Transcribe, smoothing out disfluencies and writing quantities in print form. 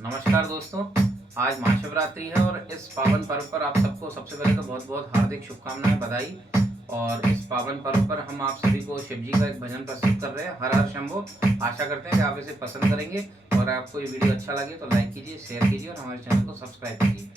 नमस्कार दोस्तों। आज महाशिवरात्रि है और इस पावन पर्व पर आप सबको सबसे पहले तो बहुत बहुत हार्दिक शुभकामनाएं, बधाई। और इस पावन पर्व पर हम आप सभी को शिव जी का एक भजन प्रस्तुत कर रहे हैं, हर हर शंभो। आशा करते हैं कि आप इसे पसंद करेंगे और आपको ये वीडियो अच्छा लगे तो लाइक कीजिए, शेयर कीजिए और हमारे चैनल को सब्सक्राइब कीजिए।